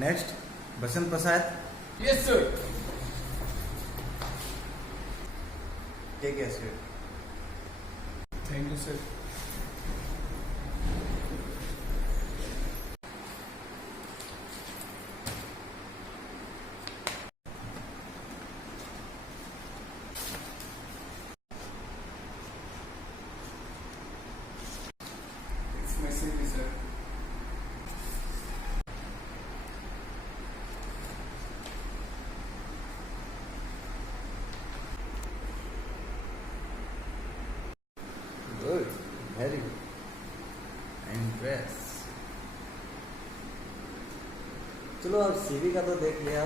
Next Basant Prasad. Yes sir. Take a seat. Thank you sir. Message sir. Good, very good, impress. चलो अब CV का तो देख लिया,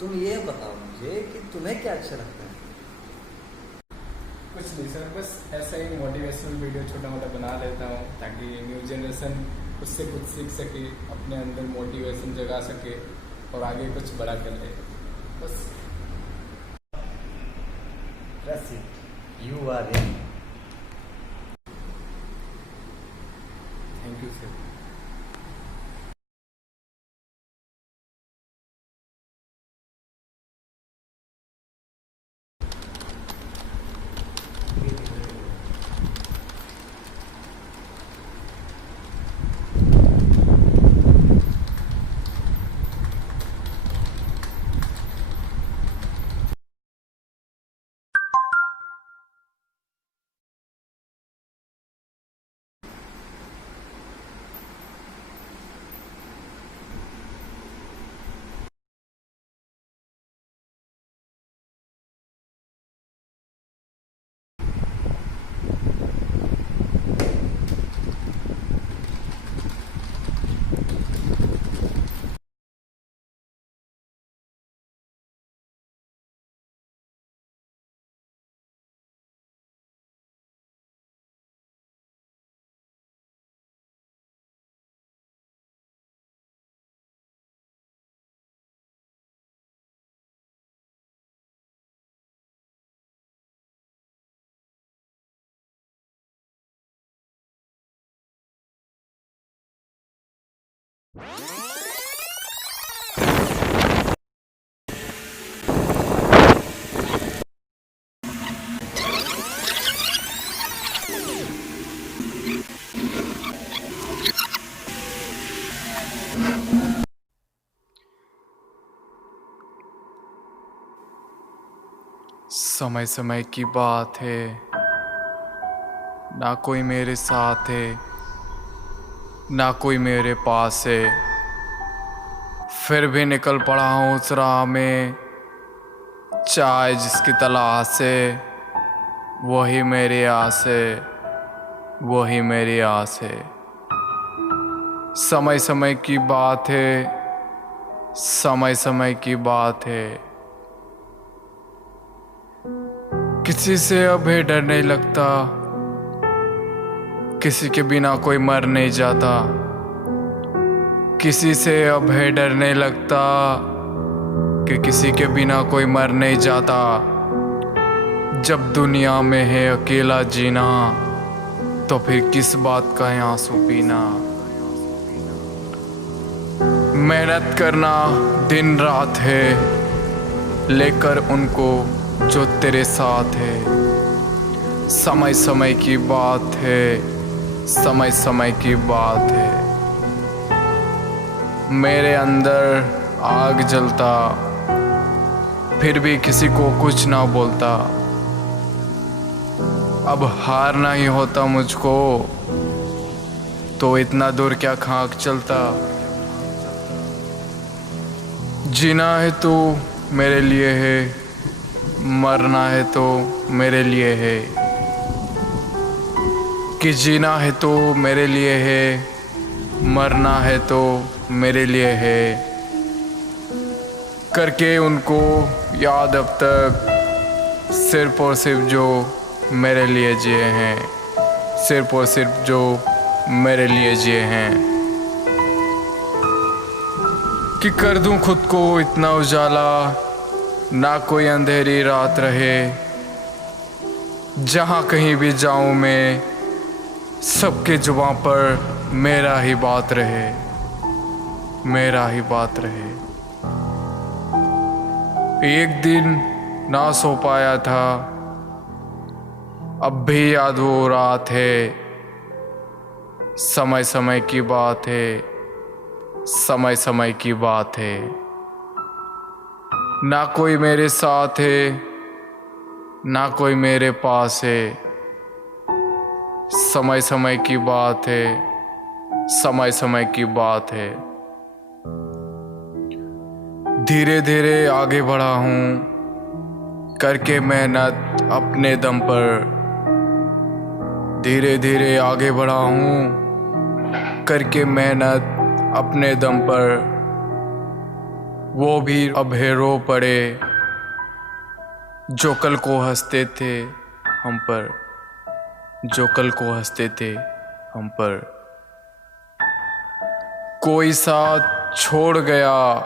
तुम ये बताओ मुझे कि तुम्हें क्या अच्छा लगता है। कुछ नहीं सर, बस ऐसा ही मोटिवेशनल वीडियो छोटा मोटा बना लेता हूँ ताकि न्यू जनरेशन उससे कुछ सीख सके, अपने अंदर मोटिवेशन जगा सके और आगे कुछ बड़ा कर ले बस। You are in. Thank you sir. समय समय की बात है, ना कोई मेरे साथ है, ना कोई मेरे पास है, फिर भी निकल पड़ा हूँ उस राह में। चाहे जिसकी तलाश है, वही मेरी आस है, वही मेरी आस है। समय समय की बात है, समय समय की बात है। किसी से अब डर नहीं लगता, किसी के बिना कोई मर नहीं जाता। किसी से अब डर नहीं लगता कि किसी के बिना कोई मर नहीं जाता। जब दुनिया में है अकेला जीना, तो फिर किस बात का है आंसू पीना। मेहनत करना दिन रात है, लेकर उनको जो तेरे साथ है। समय समय की बात है, समय समय की बात है। मेरे अंदर आग जलता, फिर भी किसी को कुछ ना बोलता। अब हारना ही होता मुझको, तो इतना दूर क्या खाक चलता। जीना है तो मेरे लिए है, मरना है तो मेरे लिए है। कि जीना है तो मेरे लिए है, मरना है तो मेरे लिए है। करके उनको याद अब तक, सिर्फ और सिर्फ जो मेरे लिए जिए हैं, सिर्फ और सिर्फ जो मेरे लिए जिए हैं। कि कर दूं खुद को इतना उजाला, ना कोई अंधेरी रात रहे। जहाँ कहीं भी जाऊं मैं, सबके जुबां पर मेरा ही बात रहे। मेरा ही बात रहे। एक दिन ना सो पाया था, अब भी याद वो रात है। समय समय की बात है, समय समय की बात है। ना कोई मेरे साथ है, ना कोई मेरे पास है। समय समय की बात है, समय समय की बात है। धीरे धीरे आगे बढ़ा हूँ, करके मेहनत अपने दम पर। धीरे धीरे आगे बढ़ा हूँ, करके मेहनत अपने दम पर। वो भी अब है रो पड़े, जो कल को हंसते थे हम पर, जो कल को हंसते थे हम पर। कोई साथ छोड़ गया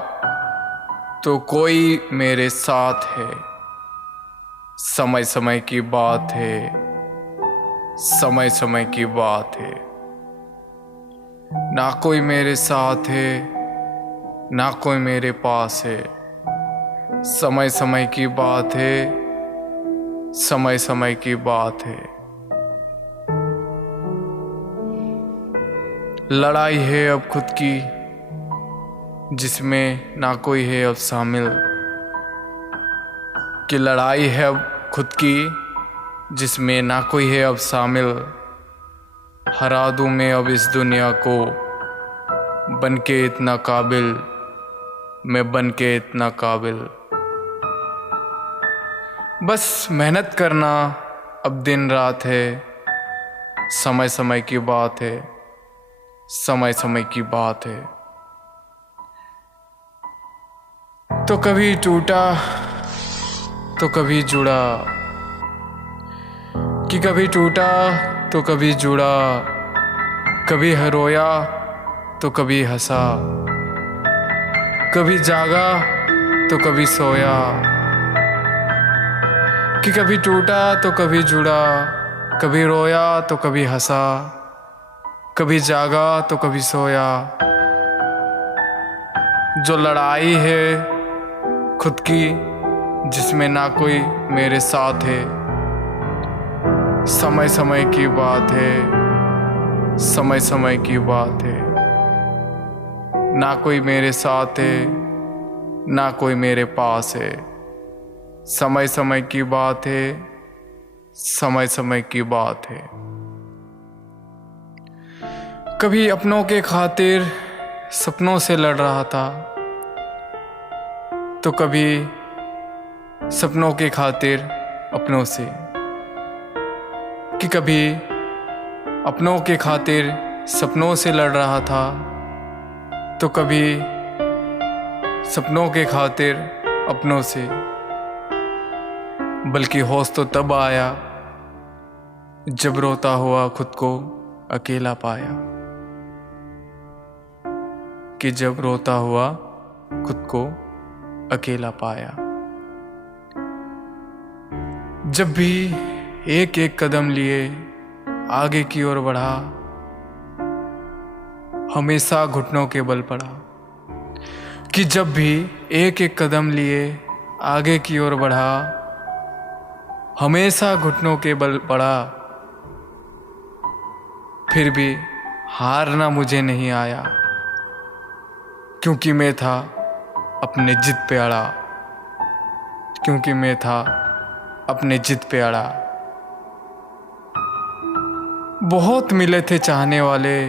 तो कोई मेरे साथ है। समय समय की बात है, समय समय की बात है। ना कोई मेरे साथ है, ना कोई मेरे पास है। समय समय की बात है, समय समय की बात है। लड़ाई है अब खुद की, जिसमें ना कोई है अब शामिल। कि लड़ाई है अब खुद की, जिसमें ना कोई है अब शामिल। हरा दूं मैं अब इस दुनिया को, बन के इतना काबिल, मैं बन के इतना काबिल। बस मेहनत करना अब दिन रात है। समय समय की बात है, समय समय की बात है। तो कभी टूटा तो कभी जुड़ा, कि कभी टूटा तो कभी जुड़ा। कभी रोया तो कभी हंसा, कभी जागा तो कभी सोया। कि कभी टूटा तो कभी जुड़ा, कभी रोया तो कभी हंसा, कभी जागा तो कभी सोया। जो लड़ाई है खुद की, जिसमें ना कोई मेरे साथ है। समय समय की बात है, समय समय की बात है। ना कोई मेरे साथ है, ना कोई मेरे पास है। समय समय की बात है, समय समय की बात है। कभी अपनों के खातिर सपनों से लड़ रहा था, तो कभी सपनों के खातिर अपनों से। कि कभी अपनों के खातिर सपनों से लड़ रहा था, तो कभी सपनों के खातिर अपनों से। बल्कि होश तो तब आया जब रोता हुआ खुद को अकेला पाया। कि जब रोता हुआ खुद को अकेला पाया। जब भी एक एक कदम लिए आगे की ओर बढ़ा, हमेशा घुटनों के बल पड़ा। कि जब भी एक एक कदम लिए आगे की ओर बढ़ा, हमेशा घुटनों के बल पड़ा। फिर भी हारना मुझे नहीं आया, क्योंकि मैं था अपने जिद पे अड़ा। क्योंकि मैं था अपने जिद पे अड़ा। बहुत मिले थे चाहने वाले,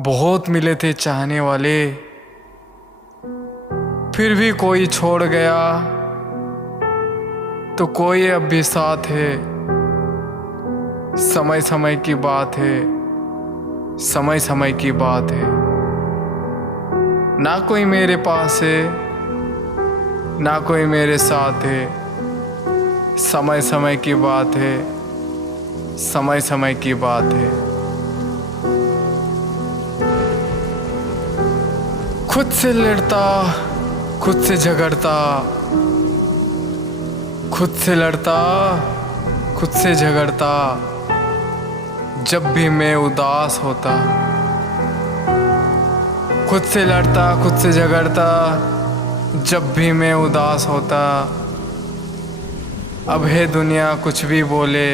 बहुत मिले थे चाहने वाले, फिर भी कोई छोड़ गया तो कोई अब भी साथ है। समय समय की बात है, समय समय की बात है। ना कोई मेरे पास है, ना कोई मेरे साथ है। समय समय की बात है, समय समय की बात है। खुद से लड़ता, खुद से झगड़ता, खुद से लड़ता, खुद से झगड़ता। जब भी मैं उदास होता, खुद से लड़ता, खुद से झगड़ता, जब भी मैं उदास होता। अब है दुनिया कुछ भी बोले,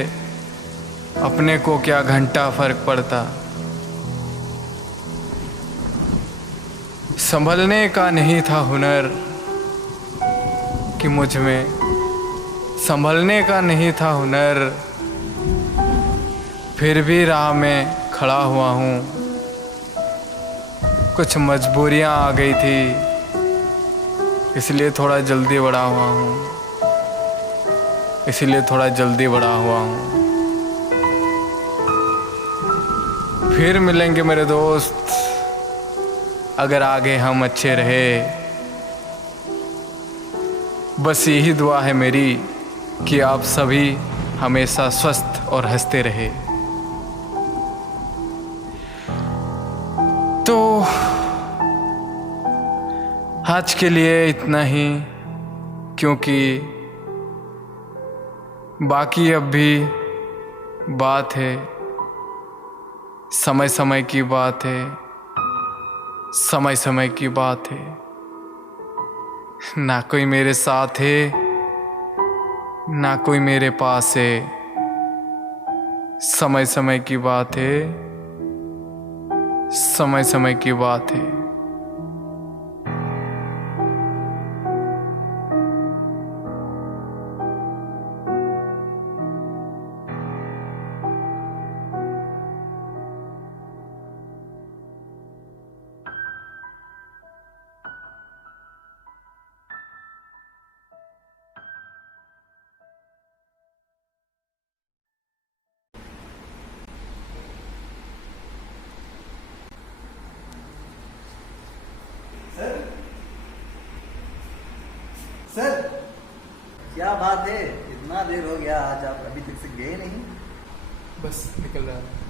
अपने को क्या घंटा फर्क पड़ता। संभलने का नहीं था हुनर कि मुझ में, संभलने का नहीं था हुनर, फिर भी राह में खड़ा हुआ हूँ। कुछ मजबूरियाँ आ गई थी, इसलिए थोड़ा जल्दी बड़ा हुआ हूँ, इसलिए थोड़ा जल्दी बड़ा हुआ हूँ। फिर मिलेंगे मेरे दोस्त, अगर आगे हम अच्छे रहे। बस यही दुआ है मेरी कि आप सभी हमेशा स्वस्थ और हंसते रहे। तो आज के लिए इतना ही, क्योंकि बाकी अब भी बात है, समय समय की बात है, समय समय की बात है। ना कोई मेरे साथ है, ना कोई मेरे पास है, समय समय की बात है, समय समय की बात है। सर, क्या बात है, इतना देर हो गया, आज आप अभी तक से गए नहीं। बस निकल रहा है।